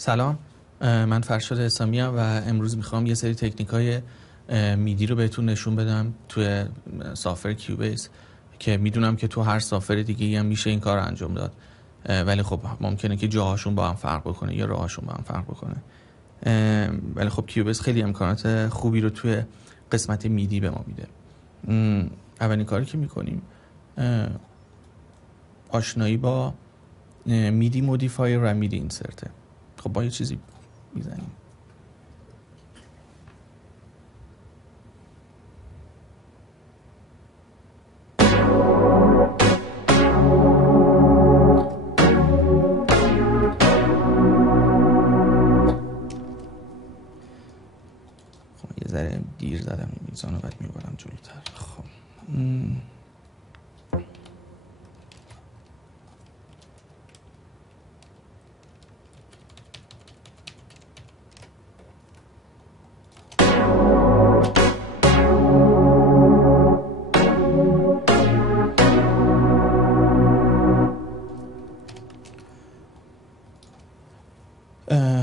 سلام، من فرشاد اسلامی ام و امروز میخوام یه سری تکنیک‌های میدی رو بهتون نشون بدم توی سافر کیوبیس که میدونم که تو هر سافر دیگه‌ای هم میشه این کار رو انجام داد، ولی خب ممکنه که جاهاشون با هم فرق بکنه یا راهاشون با هم فرق بکنه. ولی خب کیوبیس خیلی امکانات خوبی رو توی قسمت میدی به ما میده. اولین کاری که میکنیم آشنایی با میدی مودیفایر و میدی اینسرته. خب با یه چیزی میزنیم. خب یه ذره دیر زدم این میزانو، بعد میبرم جلوتر. خب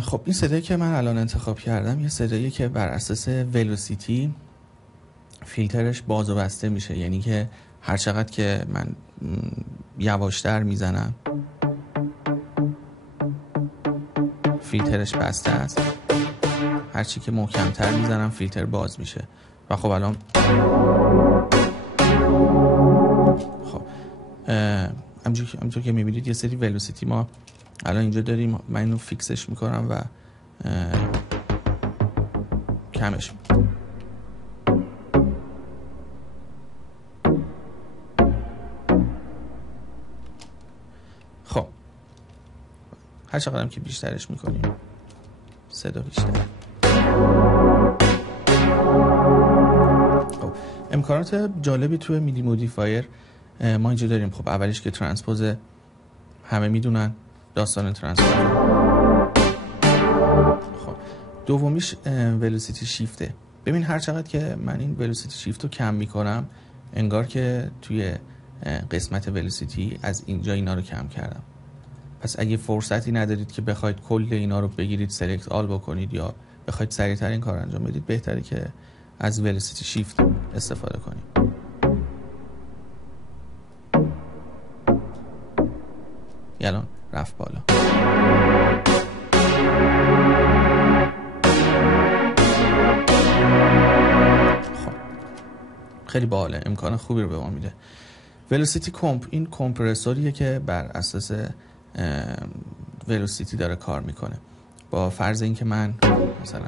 خب این صدایی که من الان انتخاب کردم یه صدایی که بر اساس ولوسیتی فیلترش باز و بسته میشه، یعنی که هر چقدر که من یواشتر میزنم فیلترش بسته است، هرچی که محکمتر میزنم فیلتر باز میشه. و خب الان خب همونجور که میبینید یه سری ولوسیتی ما الان اینجا داریم. من اینو فیکسش میکنم و کمش میکنم. خب هر چقدرم که بیشترش میکنیم صدا بیشتر. خب امکانات جالبی توی میدی مودیفایر ما اینجا داریم. خب اولیش که ترانسپوز، همه میدونن داستان ترانسپوز. خب دومیش ولوسیتی شیفته. ببین هر چقدر که من این ولوسیتی شیفت رو کم میکنم انگار که توی قسمت ولوسیتی از اینجا اینا رو کم کردم. پس اگه فرصتی ندارید که بخواید کل اینا رو بگیرید سلکت آل بکنید یا بخواید سریعتر این کار انجام بدید، بهتره که از ولوسیتی شیفت استفاده کنید. الان رفت بالا. خب خیلی باحاله، امکان خوبی رو به ما میده. ولوسیتی کمپ این کمپرسوریه که بر اساس ولوسیتی داره کار میکنه. با فرض اینکه من مثلا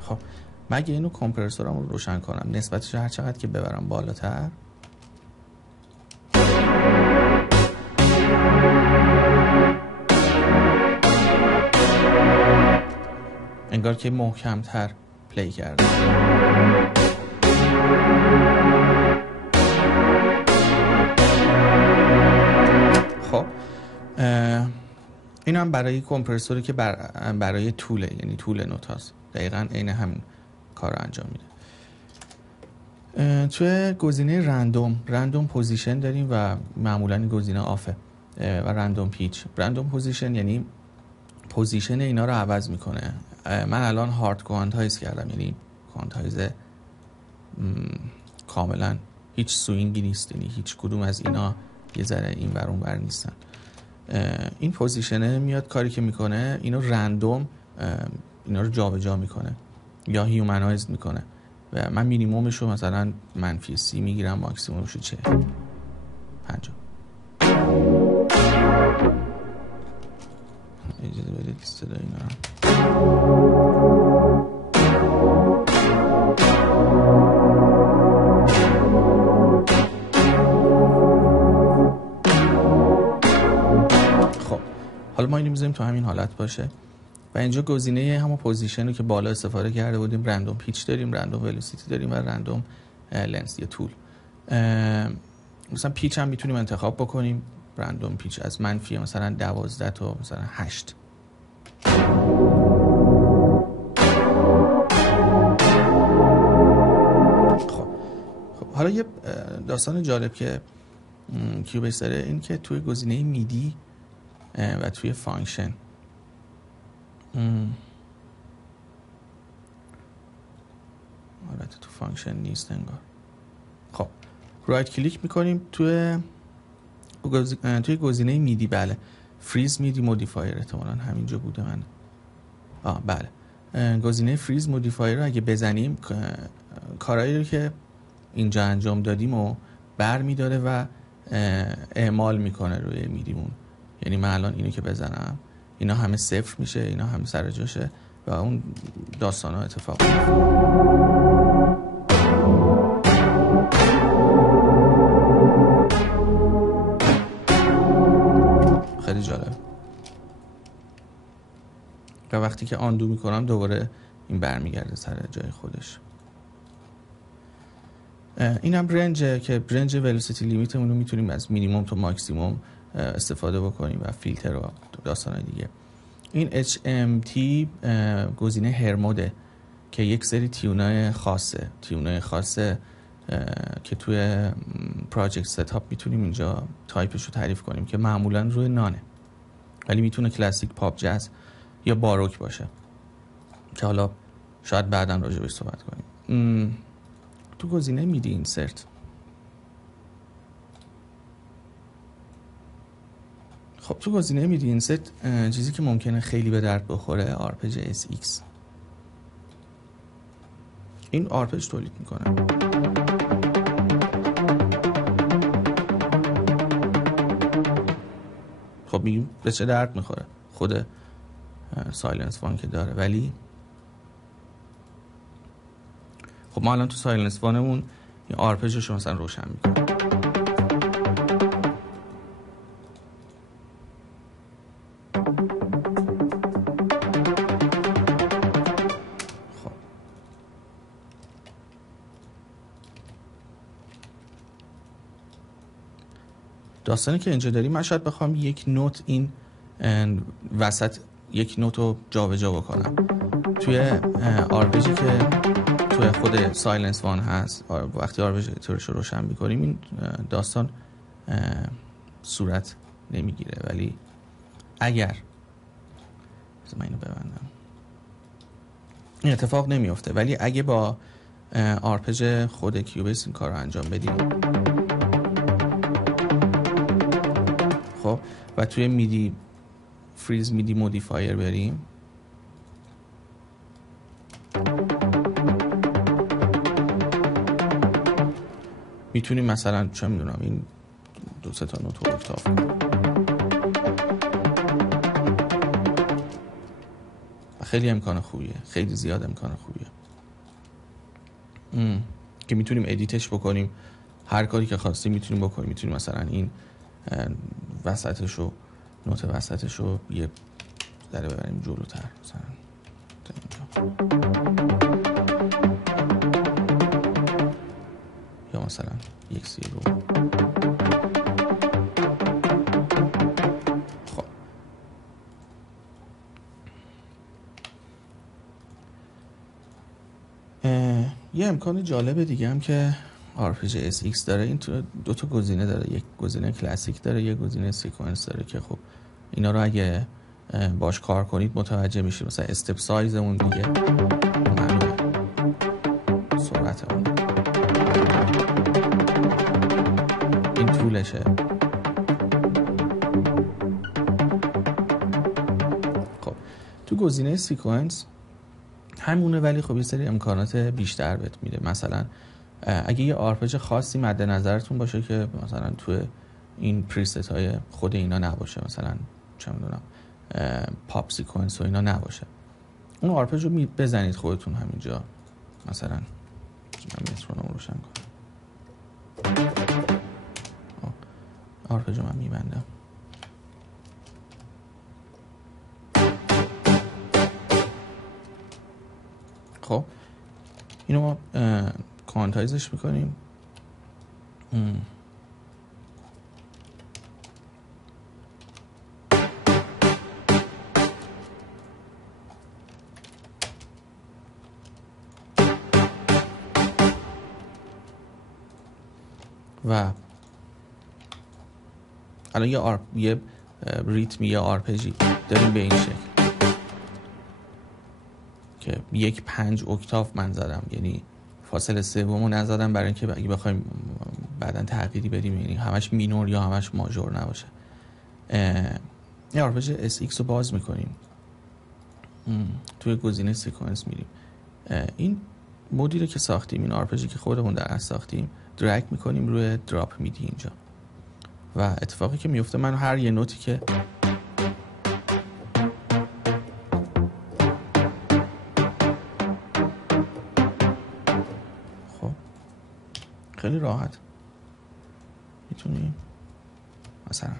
خب مگه اینو کمپرسورم رو روشن کنم نسبتش هر چقدر که ببرم بالاتر انگار که محکمتر پلی کرده. خب این هم برای کمپرسوری که برای طوله، یعنی طول نوتاست. دقیقاً عین همین کار رو انجام میده. توی گزینه رندوم پوزیشن داریم و معمولاً این گزینه آفه و رندوم پیچ. رندوم پوزیشن یعنی پوزیشن اینا رو عوض میکنه. من الان هارد کوانتایز کردم، یعنی کوانتایز کاملا هیچ سوینگی نیست، یعنی هیچ کدوم از اینا یه ذره این ور اون ور نیستن. این پوزیشنه میاد کاری که میکنه اینو رندوم اینا رو جابجا میکنه یا هیومنایز میکنه و من مینیمومش رو مثلا -30 میگیرم، ماکسیمومش رو 50. اجازه بدید که صدا اینا رو حالا ما اینو میذاریم تو همین حالت باشه و اینجا گزینه همون پوزیشن رو که بالا استفاده کرده بودیم، رندوم پیچ داریم، رندوم ولوسیتی داریم و رندوم لنس یا طول. مثلا پیچ هم میتونیم انتخاب بکنیم. رندوم پیچ از منفی مثلا 12 تا مثلا 8. حالا یه داستان جالب که کیوبیس داره این که توی گزینه میدی و توی فانکشن البته تو فانکشن نیست انگار. خب رایت کلیک میکنیم توی گزینه میدی. بله فریز میدی مودیفایر احتمالاً همینجا بوده. من بله گزینه فریز مودیفایر رو اگه بزنیم کارهایی رو که اینجا انجام دادیم و بر میداره و اعمال میکنه روی میدیمون. یعنی من الان اینو که بزنم اینا همه صفر میشه، اینا همه سر جاشه و اون داستان ها اتفاق میفته. خیلی جالب. و وقتی که آندو میکنم دوباره این برمیگرده سر جای خودش. این هم برنجه که برنج ولوسیتی لیمیتمون رو میتونیم از مینیمم تا ماکسیمم استفاده بکنیم و فیلتر و داستانای دیگه. این HMT گزینه هرموده که یک سری تیونای خاصه که توی پراجکت ستاپ میتونیم اینجا تایپش رو تعریف کنیم که معمولا روی نانه، ولی میتونه کلاسیک، پاپ، جاز یا باروک باشه که حالا شاید بعداً راجع بهش صحبت کنیم. تو گزینه میدی اینسرت، خب تو گزینه میدی اینسرت چیزی که ممکنه خیلی به درد بخوره آرپیج SX. این آرپیج تولید میکنه. خب میگیم به چه درد میخوره؟ خود سایلنس وان که داره، ولی خب ما الان تو سایلنس وانمون این آرپیجش رو مثلا روشن میکنیم. خب داستانی که اینجا داریم من شاید بخوام یک نوت این وسط یک نوت رو جابجا بکنم توی آرپیجی که توی خود سایلنس وان هست. وقتی آرپیجش رو روشن میکنیم این داستان صورت نمیگیره، ولی اگر من اینو ببندم این اتفاق نمیفته، ولی اگه با آرپیج خود کیوبیس این کار رو انجام بدیم خب و توی میدی فریز میدی مودیفایر بریم میتونیم مثلا چه میدونم این 2-3 تا نوت رو اکتاف کنیم. خیلی امکان خوبیه، خیلی زیاد امکان خوبیه که میتونیم ادیتش بکنیم. هر کاری که خواستیم میتونیم بکنیم. میتونیم مثلا این وسطش رو نوت وسطش رو یه ذره ببریم جلوتر مثلا یا مثلا یک سی رو. خب یه امکان جالب دیگه هم که آرپیج SX داره این تو 2 تا گزینه داره. یک گزینه کلاسیک داره، یک گزینه سیکونس داره که خب اینا رو اگه باش کار کنید متوجه میشید. مثلا استپ سایز اون دیگه معلومه، سرعت اون، این طولشه. خب تو گزینه سیکونس همونه، ولی خب یه سری امکانات بیشتر بهت میده. مثلا اگه یه آرپیج خاصی مد نظرتون باشه که مثلا تو این پریست های خود اینا نباشه، مثلا چه میدونم پاپ سیکونس و اینا نباشه، اون آرپیج رو بزنید خودتون همینجا. مثلا من مترونوم روشن کنم، آرپیج رو من میبندم. خب اینو ما کوانتایزش میکنیم. و الان یه ریتمی یا آرپجی داریم به این شکل که 1/5 اکتاف من زدم، یعنی فاصله سومو نزدم برای اینکه اگه بخوایم بعدن تغییری بدیم یعنی همش مینور یا همش ماژور نباشه. این آرپج SX رو باز میکنیم، توی گزینه سیکونس میریم، این مودی رو که ساختیم، این آرپجی که خودمون در اصل ساختیم، درگ میکنیم روی دراپ میدی اینجا و اتفاقی که میفته من هر یه نوتی که خب خیلی راحت میتونیم مثلا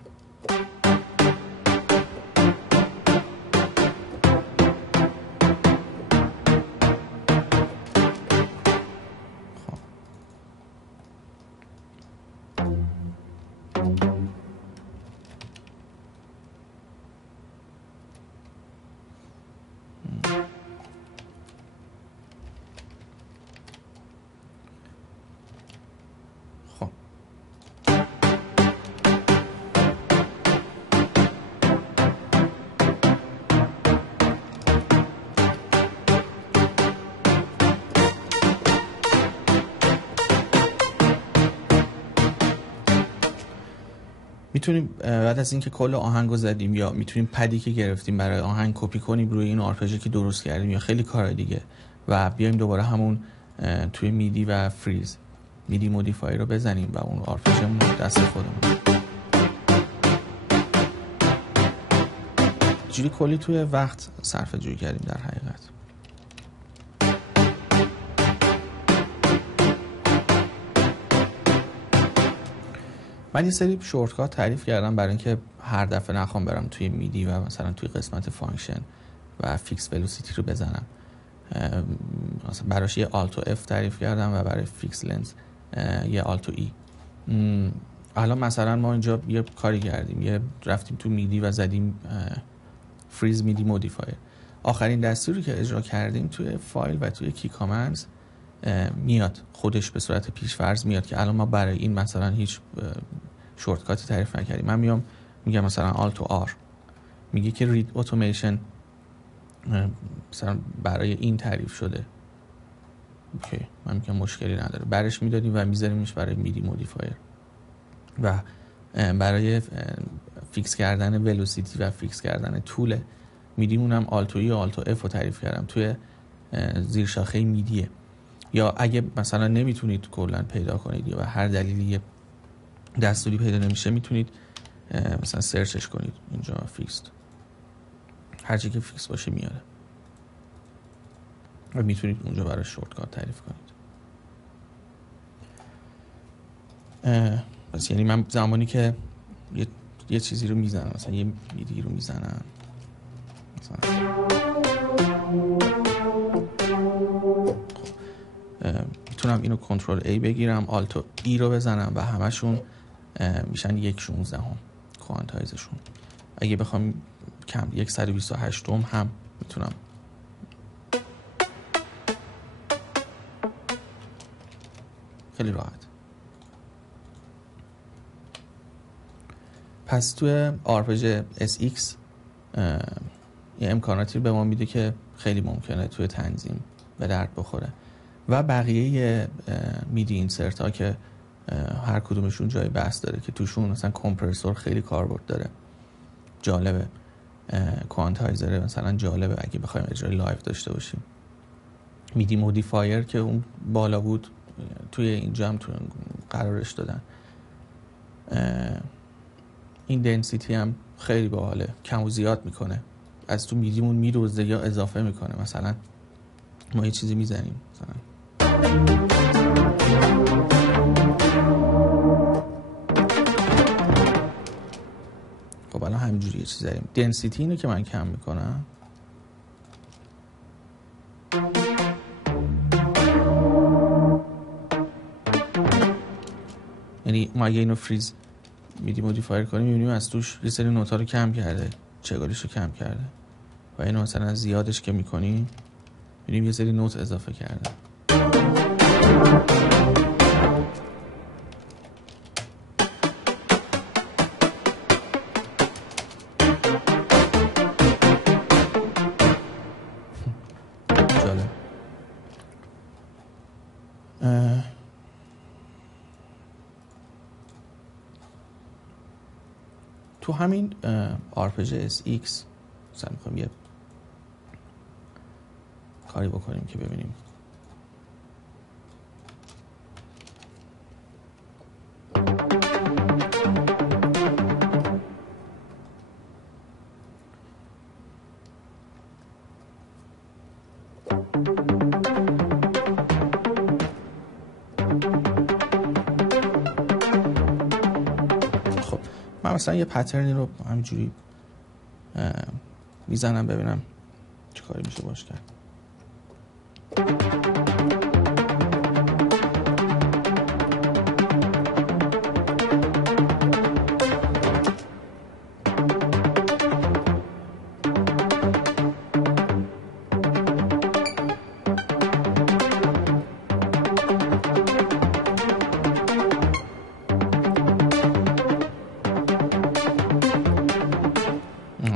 میتونیم بعد از اینکه کل آهنگو زدیم یا میتونیم پدی که گرفتیم برای آهنگ کپی کنیم روی این آرپجی که درست کردیم یا خیلی کار دیگه و بیایم دوباره همون توی میدی و فریز میدی مودیفایر رو بزنیم و اون آرپجمون دست خودمون جوری کلی توی وقت صرفه جویی کردیم در حقیقت. من یه سری شورتکات تعریف کردم برای اینکه هر دفعه نخوام برم توی میدی و مثلا توی قسمت فانکشن و فیکس ولوسیتی رو بزنم. مثلا براش یه آلتو اف تعریف کردم و برای فیکس لنز یه آلتو ای. الان مثلا ما اینجا یه کاری کردیم، یه رفتیم تو میدی و زدیم فریز میدی مودیفایر. آخرین دستوری که اجرا کردیم توی فایل و توی کی کامندز میاد خودش به صورت پیش‌فرض میاد که الان ما برای این مثلا هیچ شورتکاتی تعریف نکردیم. من میگم مثلا آلتو آر میگه که رید اتوماسیون مثلا برای این تعریف شده. اوکی، من میگم مشکلی نداره، برش میدادیم و میذاریمش برای میدی مودیفایر و برای فیکس کردن ولوسیتی و فیکس کردن طول میدیمون هم آلتو ای و آلتو اف رو تعریف کردم توی زیر شاخه میدیه. یا اگه مثلا نمیتونید کلا پیدا کنید یا به هر دلیلی دستوری پیدا نمیشه میتونید مثلا سرچش کنید اینجا فیکس، هر چی که فیکس باشه میاره و میتونید اونجا برای شورتکات تعریف کنید. پس یعنی من زمانی که یه چیزی رو میزنم، مثلا یه میدی رو میزنم، مثلا میتونم اینو کنترل A بگیرم، آلتو ای رو بزنم و همشون میشن 1/16 کوانتایزشون. اگه بخوام کم 128 هم میتونم. خیلی راحت. پس توی آرپج SX یه امکاناتی به ما میده که خیلی ممکنه توی تنظیم به درد بخوره و بقیه میدی اینسرت ها که هر کدومشون جای بحث داره که توشون مثلا کمپرسور خیلی کاربرد داره، جالبه، کوانتایزر مثلا جالبه اگه بخوایم اجرای لایو داشته باشیم. میدی مودیفایر که اون بالا بود توی اینجا هم تو قرارش دادن. این دنسیتی هم خیلی باحاله، کم و زیاد میکنه، از تو میدیمون میدوزه یا اضافه میکنه. مثلا ما یه چیزی میزنیم مثلا خب الان همینجوری یه چیزی داریم، دنسیتی اینو که من کم میکنم یعنی ما اگه اینو فریز میدی مودیفایر کنیم میبینیم از توش یه سری نوتا رو کم کرده، چگالیش رو کم کرده و اینو مثلا زیادش که میکنیم میبینیم یه سری نوت اضافه کرده. تو همین آرپژ SX مثلا میخوایم یه کاری بکنیم که ببینیم مثلا یه پترنی رو همینجوری میزنم ببینم چه کاری میشه باش کرد.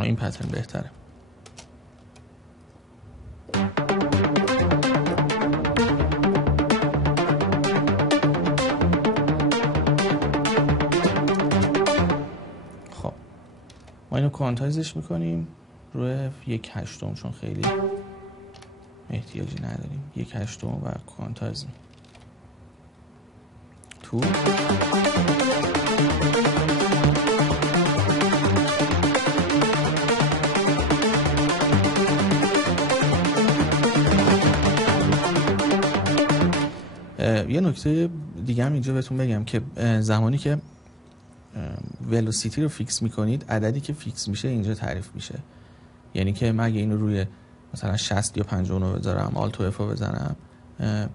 این پترن بهتره. خب ما اینو کوانتایزش میکنیم روی 1/8 چون خیلی احتیاجی نداریم. 1/8 و کوانتایز تو یه نکته دیگه هم اینجا بهتون بگم که زمانی که ولوسیتی رو فیکس میکنید عددی که فیکس میشه اینجا تعریف میشه. یعنی که من اگه اینو روی مثلا 60 یا 59 بذارم آلت و اف رو بزنم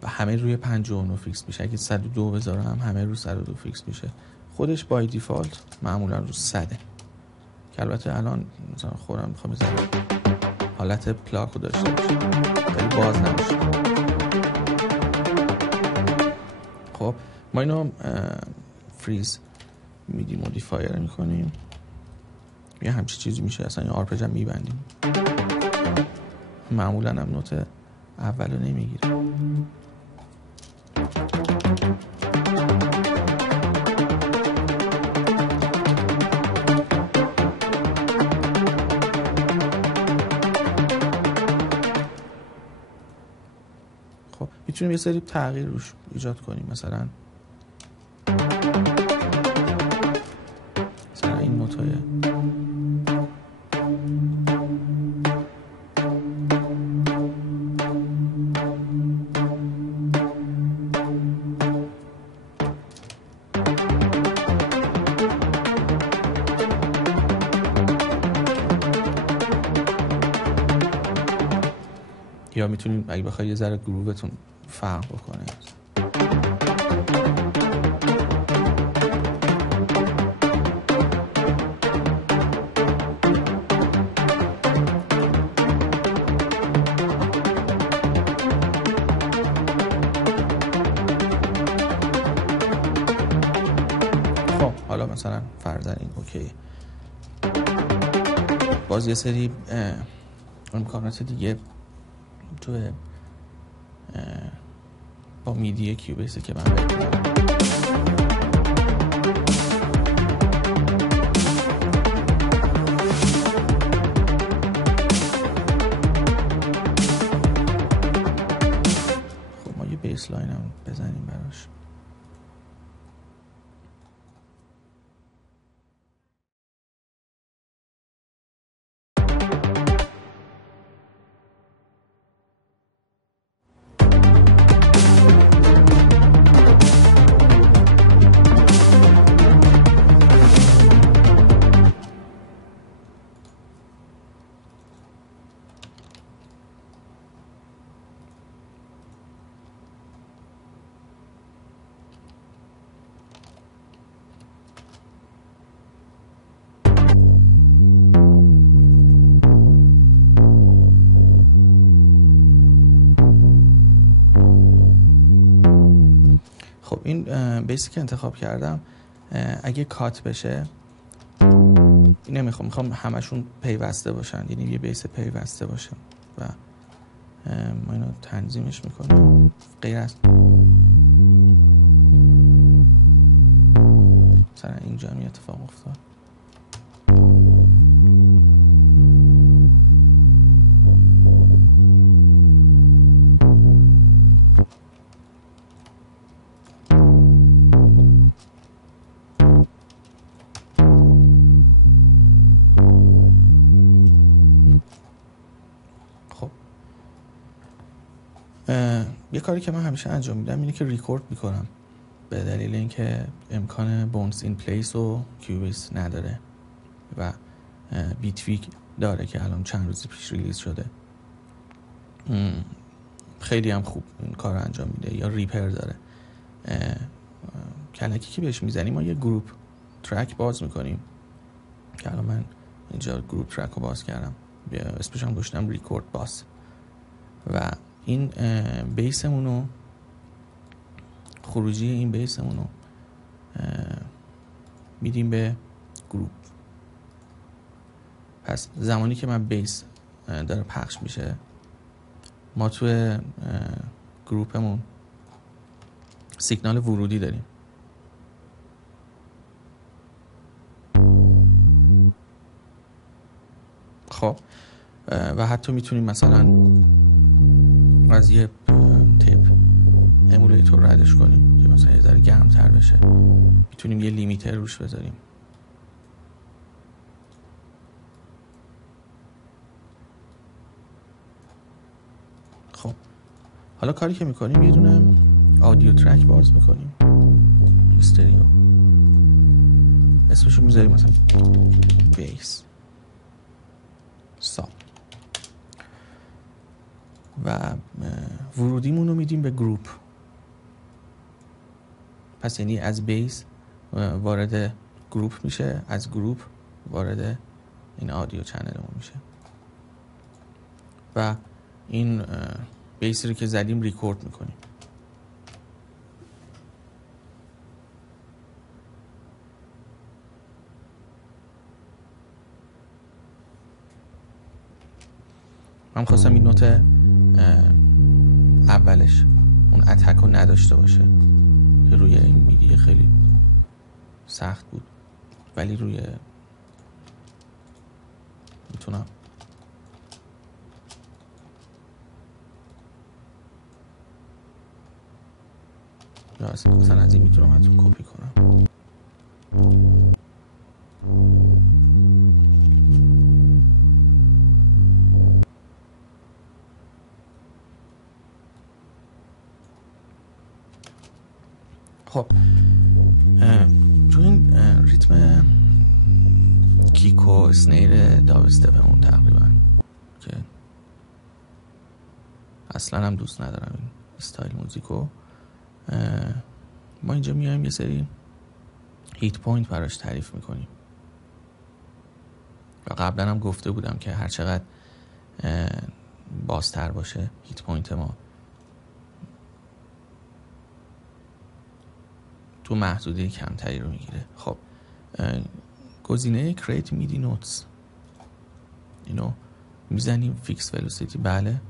همه روی 59 فیکس میشه. اگه 102 بذارم همه روی 102 فیکس میشه. خودش بای دیفالت معمولا رو 100 که البته الان مثلا خودم میخوام بزنم حالت پلاک رو داشته باشه ولی باز نمیشه. خب ما اینو فریز میدی مودیفایر میکنیم یه همچی چیزی میشه. اصلا این آرپیج هم میبندیم. معمولا هم نوت اولو نمیگیره. خب میتونیم یه سری تغییر روش ایجاد کنیم. مثلا این نوتای یا میتونیم اگه بخوای یه ذره گرووتون فرق بکنه. خب حالا مثلا فرضاً این اوکی. باز یه سری امکانات دیگه تو با میدی کیوبیسه که من بکنم. خب ما یه بیس لاین هم بزنیم براش. این بیسی که انتخاب کردم اگه کات بشه میخوام همشون پیوسته باشن. یعنی یه بیس پیوسته باشه و ما اینو تنظیمش میکنیم غیر از مثلا اینجا هم اتفاق افتاد. یه کاری که من همیشه انجام میدم اینه که ریکورد میکنم، به دلیل اینکه امکان بونس این پلیس و کیوبیس نداره و بیتویک داره که الان چند روزی پیش ریلیز شده. خیلی هم خوب این کار رو انجام میده. یا ریپر داره، کلکی که بهش میزنیم ما یه گروپ ترک باز میکنیم که الان من اینجا گروپ ترک رو باز کردم، اسمش هم گذاشتم ریکورد باز، و این بیسمونو، خروجی این بیسمونو میدیم به گروپ. پس زمانی که من بیس داره پخش میشه، ما توی گروپمون سیگنال ورودی داریم. خب و حتی میتونیم مثلا از یه تیپ امولیتور ردش کنیم که مثلا یه ذره گرمتر بشه، میتونیم یه لیمیتر روش بذاریم. خب حالا کاری که میکنیم یه دونه آدیو ترک باز میکنیم، استریو، اسمشو میذاریم مثلا بیس ساب، و ورودیمون رو میدیم به گروپ. پس یعنی از بیس وارد گروپ میشه، از گروپ وارد این آدیو چنلمون میشه، و این بیسی رو که زدیم ریکورد میکنیم. من خواستم این نوت اولش اون اتک رو نداشته باشه که روی این میدی خیلی سخت بود، ولی روی میتونم مثلا از این میتونم حتی کپی کنم. خب تو این ریتم کیک و اسنیر داب استپمون تقریبا که اصلا هم دوست ندارم این استایل موزیکو، ما اینجا میایم یه سری هیت پوینت براش تعریف میکنیم، و قبلا هم گفته بودم که هر چقدر بازتر باشه هیت پوینت ما، تو محدوده کمتری رو میگیره. خب گزینه create midi notes اینو میزنیم، فیکس ولوسیتی، بله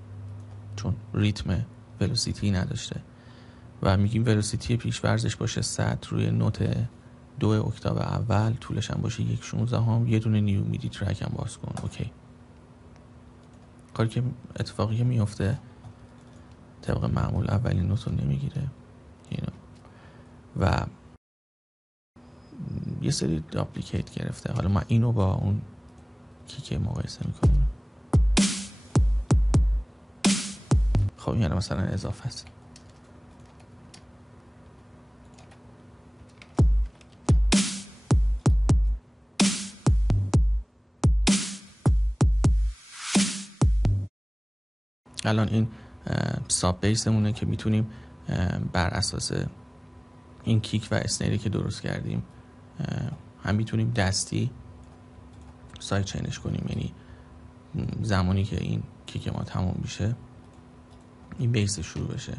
چون ریتم ولوسیتی نداشته، و میگیم ولوسیتی پیش ورزش باشه 100 روی نوت 2 اکتاو اول، طولش هم باشه 1/16، یه دونه نیو میدی ترک هم باز کن. اوکی. کاری که اتفاقی که میفته طبق معمول اولین نوت رو نمیگیره اینو، و یه سری داپلیکیت گرفته. حالا ما اینو با اون کیک مقایسه میکنیم. خب این مثلا اضافه است. الان این ساب بیسمونه که میتونیم بر اساس این کیک و اسنیری که درست کردیم هم میتونیم دستی سایت چینش کنیم، یعنی زمانی که این کیک ما تموم میشه این بیس شروع بشه،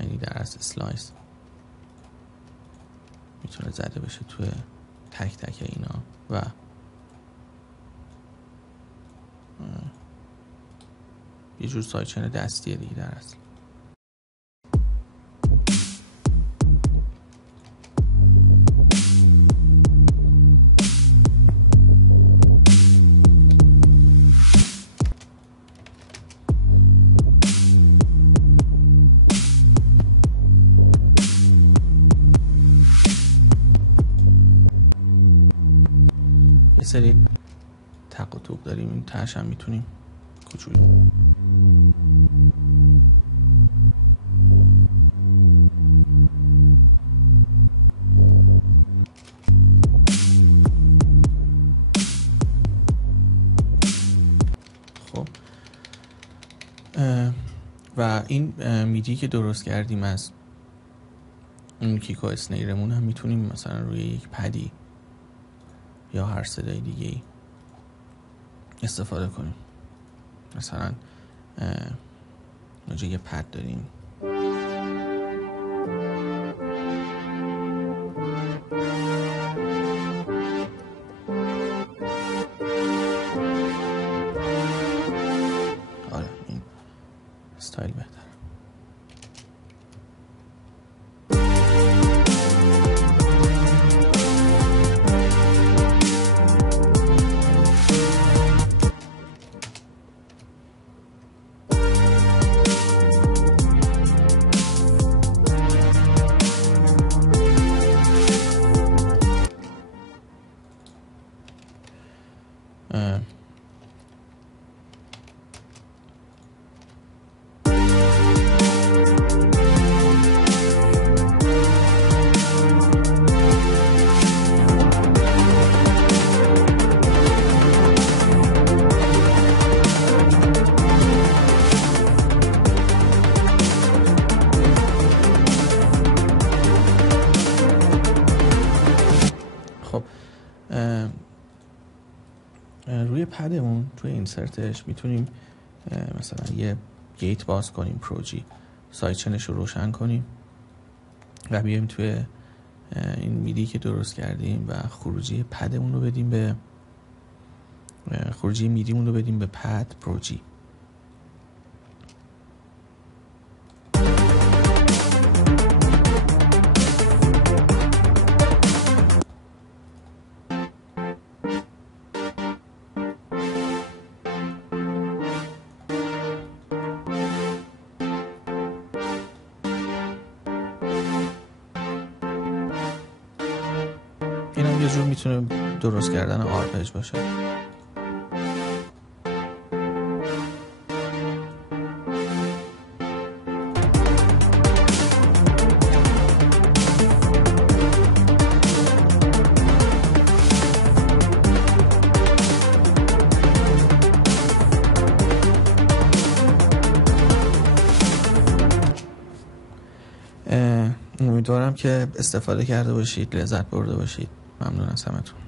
یعنی در اصل اسلایس میتونه زده بشه توی تک تک اینا، و یه جور سایت چین دستیه دیگه در اصل. سری تق و توق داریم، این تهش هم میتونیم کوچولو. خب و این میدی که درست کردیم از این کیک و اسنیرمون هم میتونیم مثلا روی یک پدی یا هر صدای دیگه ای استفاده کنیم. مثلا اینجا یه پد داریم، آره این استایل بهتر. روی پدمون توی اینسرتش میتونیم مثلا یه گیت باز کنیم، پروجی سایدچنش رو روشن کنیم و بیایم توی این میدی که درست کردیم و خروجی پدمون رو بدیم به خروجی میدیمون رو بدیم به پد پروجی. این هم یه جور میتونه درست کردن آرپج باشه. امیدوارم که استفاده کرده باشید، لذت برده باشید. ممنون از همتون.